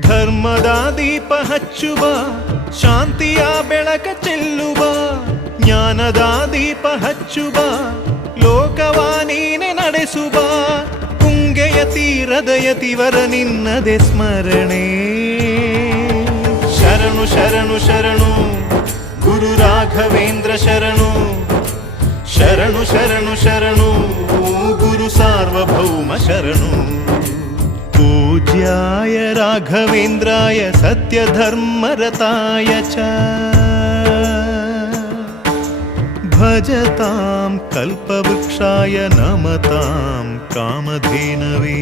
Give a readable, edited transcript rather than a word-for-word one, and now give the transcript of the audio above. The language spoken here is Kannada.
ಧರ್ಮದ ದೀಪ ಹಚ್ಚುವ, ಶಾಂತಿಯ ಬೆಳಕ ಚೆಲ್ಲುವ, ಜ್ಞಾನದ ದೀಪ ಹಚ್ಚುವ, ಲೋಕವ ನೀನೆ ನಡೆಸುವ, ತುಂಗೆಯ ತೀರದ ಯತಿವರ ನಿನ್ನದೆ ಸ್ಮರಣೆ. ಶರಣು ಶರಣು ಶರಣು ಗುರು ರಾಘವೇಂದ್ರ ಶರಣು, ಶರಣು ಶರಣು ಶರಣು ಗುರು ಸಾರ್ವಭೌಮ ಶರಣು. पूज्याय राघवेन्द्राय सत्यधर्मरताय च भजतां कल्पवृक्षाय नमतां कामधेनवे.